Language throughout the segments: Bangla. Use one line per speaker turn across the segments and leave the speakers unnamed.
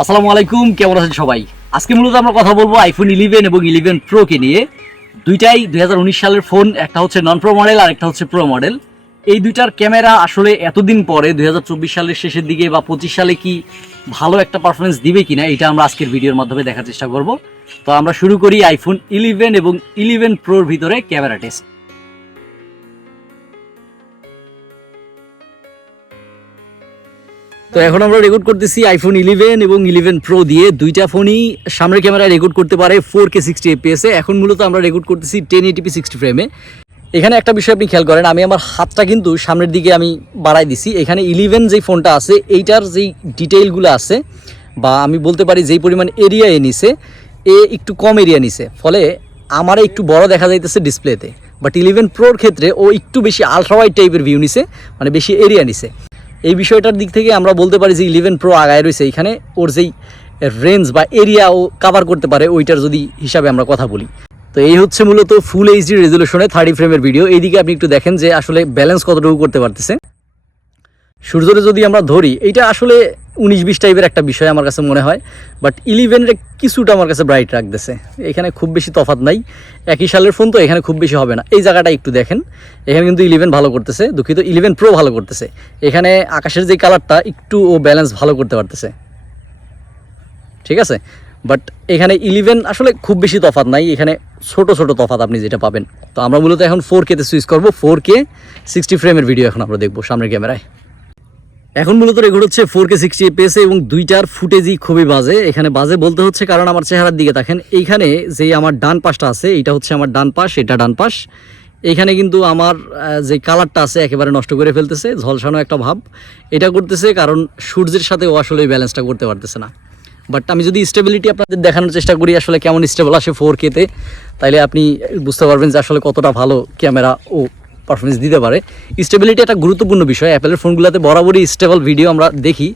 আসসালামু আলাইকুম, কেমন আছেন সবাই? আজকে মূলত আমরা কথা বলব আইফোন ইলেভেন এবং ইলেভেন প্রোকে নিয়ে। দুইটাই দুই হাজার উনিশ সালের ফোন একটা হচ্ছে নন প্রো মডেল আর একটা হচ্ছে প্রো মডেল এই দুইটার ক্যামেরা আসলে এতদিন পরে, দুই হাজার চব্বিশ সালের শেষের দিকে বা পঁচিশ সালে কি ভালো একটা পারফরমেন্স দিবে কিনা, এটা আমরা আজকের ভিডিওর মাধ্যমে দেখার চেষ্টা করব। তো আমরা শুরু করি আইফোন ইলেভেন এবং ইলেভেন প্রোর ভিতরে ক্যামেরা টেস্ট তো এখন আমরা রেকর্ড করতেছি আইফোন ইলেভেন এবং ইলেভেন প্রো দিয়ে দুইটা ফোনই সামনের ক্যামেরায় রেকর্ড করতে পারে ফোর কে সিক্সটি এপিএস এ। এখন মূলত আমরা রেকর্ড করতেছি টেন এইটিপি সিক্সটি ফ্রেমে এখানে একটা বিষয় আপনি খেয়াল করেন, আমি আমার হাতটা কিন্তু সামনের দিকে আমি বাড়াই দিছি। এখানে ইলেভেন যেই ফোনটা আছে, এইটার যেই ডিটেইলগুলো আছে, বা আমি বলতে পারি যেই পরিমাণ এরিয়া এ নিছে, এ একটু কম এরিয়া নিছে। ফলে আমার একটু বড় দেখা যাইতেছে ডিসপ্লেতে বাট ইলেভেন প্রোর ক্ষেত্রে ও একটু বেশি আলট্রা ওয়াইড টাইপের ভিউ নিছে মানে বেশি এরিয়া নিছে। এই বিষয়টার দিক থেকে আমরা বলতে পারি যে ইলেভেন প্রো আগায় রয়েছে এখানে। ওর যেই রেঞ্জ বা এরিয়া ও কাভার করতে পারে, ওইটার যদি হিসাবে আমরা কথা বলি। তো এই হচ্ছে মূলত ফুল এইচডি রেজলিউশনে থার্টি ফ্রেমের ভিডিও এইদিকে আপনি একটু দেখেন যে আসলে ব্যালেন্স কতটুকু করতে পারতেছে। সূর্যরে যদি আমরা ধরি এটা আসলে উনিশ বিশ টাইপের একটা বিষয় আমার কাছে মনে হয়। বাট ইলেভেনের কিছুটা আমার কাছে ব্রাইট রাখতেছে। এখানে খুব বেশি তফাৎ নাই। একই সালের ফোন তো এখানে খুব বেশি হবে না। এই জায়গাটা একটু দেখেন। এখানে কিন্তু ইলেভেন ভালো করতেছে। দুঃখিত ইলেভেন প্রো ভালো করতেছে। এখানে আকাশের যে কালারটা একটু ও ব্যালেন্স ভালো করতে পারতেছে। ঠিক আছে? বাট এখানে ইলেভেন আসলে খুব বেশি তফাত নাই। এখানে ছোট ছোট তফাত আপনি যেটা পাবেন। তো আমরা মূলত এখন ফোর কেতে সুইচ করব। ফোর কে সিক্সটি ফ্রেমের ভিডিও এখন আমরা দেখব সামনের ক্যামেরায় এখন মূলত রেকর্ড হচ্ছে ফোর কে সিক্সটি এপিএসে এবং দুইটার ফুটেজই খুবই বাজে। এখানে বাজে বলতে হচ্ছে কারণ আমার চেহারার দিকে দেখেন। এইখানে যে আমার ডান পাশটা আছে এটা হচ্ছে আমার ডান পাশ, এটা ডান পাশ। এইখানে কিন্তু আমার যে কালারটা আছে একেবারে নষ্ট করে ফেলতেছে, ঝলসানো একটা ভাব। এটা করতেছে কারণ সূর্যের সাথে ও আসলে এই ব্যালেন্সটা করতে পারতেছে না। বাট আমি যদি স্টেবিলিটি আপনাদের দেখানোর চেষ্টা করি, আসলে কেমন স্টেবল আসে ফোর কেতে তাইলে আপনি বুঝতে পারবেন যে আসলে কতটা ভালো ক্যামেরা ও পারফরমেন্স দিতে পারে। স্টেবিলিটি একটা গুরুত্বপূর্ণ বিষয়। অ্যাপেলের ফোনগুলোতে বরাবরই স্টেবল ভিডিও আমরা দেখি।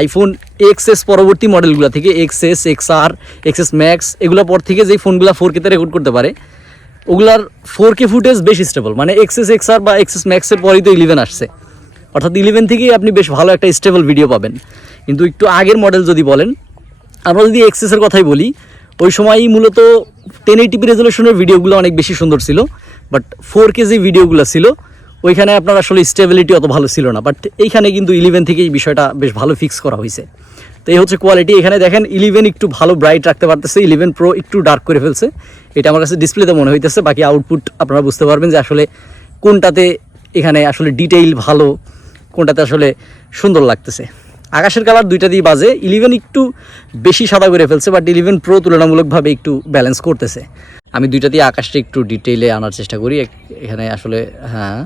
আইফোন এক্সএস পরবর্তী মডেলগুলো থেকে XS X R XS Max এগুলো পর থেকে যেই ফোনগুলো ফোর কেতে রেকর্ড করতে পারে, ওগুলার ফোর কে ফুটেজ বেশ স্টেবল মানে এক্সএস এক্স আর বা এক্সএস ম্যাক্সের পরেই তো ইলেভেন আসছে। অর্থাৎ ইলেভেন থেকেই আপনি বেশ ভালো একটা স্টেবল ভিডিও পাবেন। কিন্তু একটু আগের মডেল যদি বলেন, আমরা যদি এক্সেসের কথাই বলি, ওই সময়ই মূলত টেন এইটিপি রেজলিউশনের ভিডিওগুলো অনেক বেশি সুন্দর ছিল। বাট ফোর কে যে ভিডিওগুলো ছিল, ওইখানে আপনার আসলে স্টেবিলিটি অত ভালো ছিল না। বাট এইখানে কিন্তু ইলেভেন থেকে এই বিষয়টা বেশ ভালো ফিক্স করা হয়েছে। তো এই হচ্ছে কোয়ালিটি এখানে দেখেন ইলেভেন একটু ভালো ব্রাইট রাখতে পারতেছে ইলেভেন প্রো একটু ডার্ক করে ফেলছে। এটা আমার কাছে ডিসপ্লেতে মনে হইতেছে, বাকি আউটপুট আপনারা বুঝতে পারবেন যে আসলে কোনটাতে এখানে আসলে ডিটেইল ভালো, কোনটাতে আসলে সুন্দর লাগতেছে। আকাশের কালার দুইটা দিয়ে বাজে ইলেভেন একটু বেশি সাদা করে ফেলছে বাট ইলেভেন প্রো তুলনামূলকভাবে একটু ব্যালেন্স করতেছে। আমি দুইটা দিয়ে আকাশটা একটু ডিটেইলে আনার চেষ্টা করি এখানে আসলে হ্যাঁ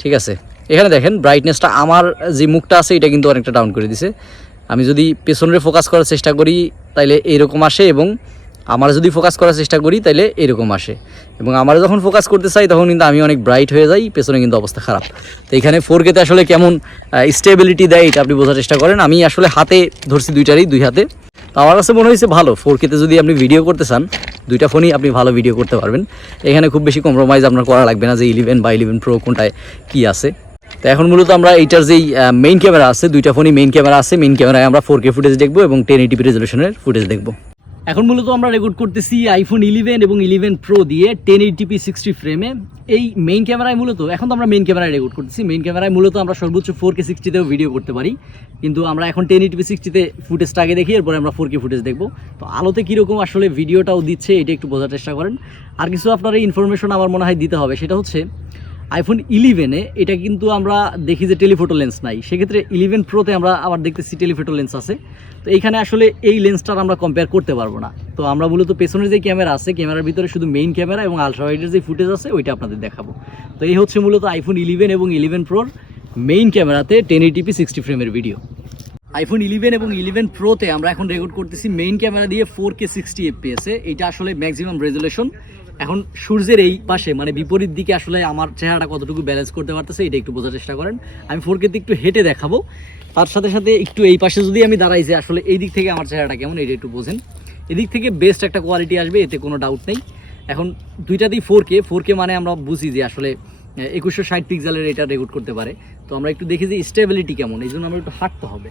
ঠিক আছে। এখানে দেখেন ব্রাইটনেসটা আমার যে মুখটা আছে, এটা কিন্তু অনেকটা ডাউন করে দিছে। আমি যদি পেছনের ফোকাস করার চেষ্টা করি, তাইলে এইরকম আসে এবং আমার যদি ফোকাস করার চেষ্টা করি তাহলে এরকম আসে। এবং আমার যখন ফোকাস করতে চাই, তখন কিন্তু আমি অনেক ব্রাইট হয়ে যাই, পেছনে কিন্তু অবস্থা খারাপ। তো এখানে ফোর কেতে আসলে কেমন স্টেবিলিটি দেয়, এটা আপনি বোঝার চেষ্টা করেন। আমি আসলে হাতে ধরছি দুইটারই, দুই হাতে। তো আমার কাছে মনে হয়েছে ভালো ফোর কেতে যদি আপনি ভিডিও করতে চান, দুইটা ফোনই আপনি ভালো ভিডিও করতে পারবেন। এখানে খুব বেশি কম্প্রোমাইজ আপনার করা লাগবে না যে ইলেভেন বা ইলেভেন প্রো কোনটায় কী আছে। তো এখন মূলত আমরা এইটার যেই মেইন ক্যামেরা আছে, দুইটা ফোনই মেইন ক্যামেরা আছে। মেইন ক্যামেরায় আমরা ফোর কে ফুটেজ দেখব এবং টেন এইটিপি রেজলিউশনের ফুটেজ দেখব। এখন মূলত আমরা রেকর্ড করতেছি আইফোন ইলেভেন এবং ইলেভেন প্রো দিয়ে টেন এইটিপি সিক্সটি ফ্রেমে এই মেইন ক্যামেরায় মূলত, এখন তো আমরা মেইন ক্যামেরায় রেকর্ড করতেছি। মেইন ক্যামেরায় মূলত আমরা সর্বোচ্চ ফোর কে সিক্সটিতেও ভিডিও করতে পারি। কিন্তু আমরা এখন টেন এইটিপি সিক্সটিতে ফুটেজটা আগে দেখি, এরপরে আমরা ফোর কে ফুটেজ দেখব। তো আলোতে কীরকম আসলে ভিডিওটাও দিচ্ছে, এটা একটু বোঝার চেষ্টা করেন। আর কিছু আপনার এই ইনফরমেশন আমার মনে হয় দিতে হবে, সেটা হচ্ছে আইফোন ইলেভেনে এটা কিন্তু আমরা দেখি যে টেলিফোটো লেন্স নাই। সেক্ষেত্রে ইলেভেন প্রোতে আমরা আবার দেখতেছি টেলিফোটো লেন্স আছে। তো এইখানে আসলে এই লেন্সটার আমরা কম্পেয়ার করতে পারব না। তো আমরা মূলত পেছনের যে ক্যামেরা আছে ক্যামেরার ভিতরে শুধু মেইন ক্যামেরা এবং আলট্রাওয়াইডের যে ফুটেজ আছে, ওইটা আপনাদের দেখাবো। তো এই হচ্ছে মূলত আইফোন ইলেভেন এবং ইলেভেন প্রোর মেইন ক্যামেরাতে টেন এইটিপি সিক্সটি ফ্রেমের ভিডিও আইফোন ইলেভেন এবং ইলেভেন প্রোতে আমরা এখন রেকর্ড করতেছি মেইন ক্যামেরা দিয়ে ফোর কে সিক্সটি এফপিএসে এটা আসলে ম্যাক্সিমাম রেজুলেশন এখন সূর্যের এই পাশে মানে বিপরীত দিকে আসলে আমার চেহারাটা কতটুকু ব্যালেন্স করতে পারতেছে, এটা একটু বোঝার চেষ্টা করেন। আমি ফোর কেতে একটু হেঁটে দেখাবো। তার সাথে সাথে একটু এই পাশে যদি আমি দাঁড়াই যে আসলে এই দিক থেকে আমার চেহারাটা কেমন, এটা একটু বোঝেন। এদিক থেকে বেস্ট একটা কোয়ালিটি আসবে, এতে কোনো ডাউট নেই। এখন দুইটাতেই ফোর কে ফোর কে মানে আমরা বুঝি যে আসলে একুশশো ষাট পিক্সেলের এটা রেকর্ড করতে পারে। তো আমরা একটু দেখি যে স্টেবিলিটি কেমন, এই জন্য আমরা একটু হাঁটতে হবে।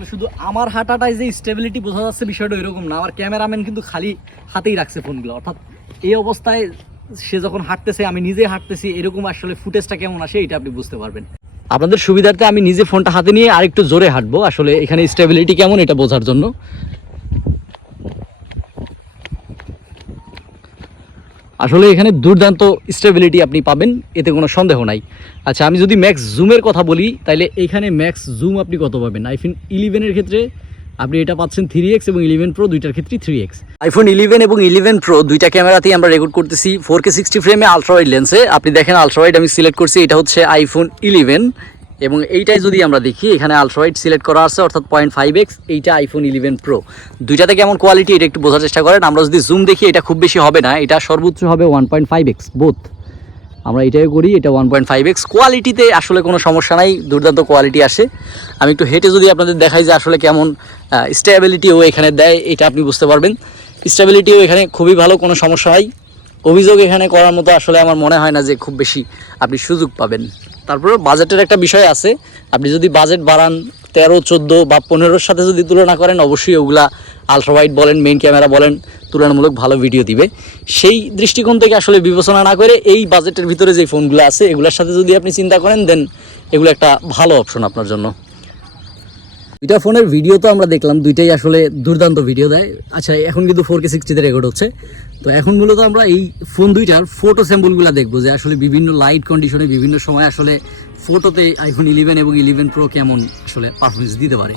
আসলে শুধু আমার হাঁটাটাই যে স্টেবিলিটি বোঝা যাচ্ছে বিষয়টা এরকম না। আমার ক্যামেরাম্যান কিন্তু খালি হাতেই রাখছে ফোনগুলো অর্থাৎ এই অবস্থায় সে যখন হাঁটতেছে, আমি নিজে হাঁটতেছি, এরকম আসলে ফুটেজটা কেমন আসে এটা আপনি বুঝতে পারবেন। আপনাদের সুবিধার্থে আমি নিজে ফোনটা হাতে নিয়ে আরেকটু জোরে হাঁটবো। আসলে এখানে স্টেবিলিটি কেমন এটা বোঝার জন্য। আসলে এখানে দুর্দান্ত স্টেবিলিটি আপনি পাবেন, এতে কোনো সন্দেহ নাই। আচ্ছা আমি যদি ম্যাক্স জুমের কথা বলি তাহলে এখানে ম্যাক্স জুম আপনি কত পাবেন? আইফোন ইলেভেনের ক্ষেত্রে আপনি এটা পাচ্ছেন থ্রি এক্স এবং ইলেভেন প্রো দুইটার ক্ষেত্রে থ্রি এক্স আইফোন ইলেভেন এবং ইলেভেন প্রো দুইটা ক্যামেরাতেই আমরা রেকর্ড করতেছি ফোর কে সিক্সটি ফ্রেমে আলট্রাওয়াইড লেন্সে আপনি দেখেন আলট্রাওয়াইড আমি সিলেক্ট করছি, এটা হচ্ছে আইফোন ইলেভেন এবং এইটাই যদি আমরা দেখি, এখানে আলট্রাওয়াইড সিলেক্ট করা আছে, অর্থাৎ পয়েন্ট ফাইভ এক্স এইটা আইফোন ইলেভেন প্রো দুইটাতে কেমন কোয়ালিটি এটা একটু বোঝার চেষ্টা করেন। আমরা যদি জুম দেখি, এটা খুব বেশি হবে না, এটা সর্বোচ্চ হবে one point five X both আমরা এটাই করি, এটা ওয়ান পয়েন্ট ফাইভ এক্স কোয়ালিটিতে আসলে কোনো সমস্যা নাই, দুর্দান্ত কোয়ালিটি আসে। আমি একটু হেঁটে যদি আপনাদের দেখাই যে আসলে কেমন স্টেবিলিটিও এখানে দেয়, এটা আপনি বুঝতে পারবেন। স্টেবিলিটিও এখানে খুবই ভালো, কোনো সমস্যা হয় অভিযোগ এখানে করার মতো আসলে আমার মনে হয় না যে খুব বেশি আপনি সুযোগ পাবেন। তারপরে বাজেটের একটা বিষয় আছে। আপনি যদি বাজেট বাড়ান তেরো, চোদ্দ বা পনেরোর সাথে যদি তুলনা করেন, অবশ্যই ওগুলা আলট্রাওয়াইড বলেন মেইন ক্যামেরা বলেন, তুলনামূলক ভালো ভিডিও দিবে। সেই দৃষ্টিকোণ থেকে আসলে বিবেচনা না করে এই বাজেটের ভিতরে যে ফোনগুলো আছে, এগুলোর সাথে যদি আপনি চিন্তা করেন দেন এগুলো একটা ভালো অপশন আপনার জন্য। দুইটা ফোনের ভিডিও তো আমরা দেখলাম, দুইটাই আসলে দুর্দান্ত ভিডিও দেয়। আচ্ছা এখন কিন্তু ফোর কে সিক্সটিতে রেকর্ড হচ্ছে। তো এখন মূলত আমরা এই ফোন দুইটার ফটো স্যাম্পলগুলো দেখব যে আসলে বিভিন্ন লাইট কন্ডিশনে বিভিন্ন সময় আসলে ফটোতে আইফোন ইলেভেন এবং ইলেভেন প্রো কেমন আসলে পারফরমেন্স দিতে পারে।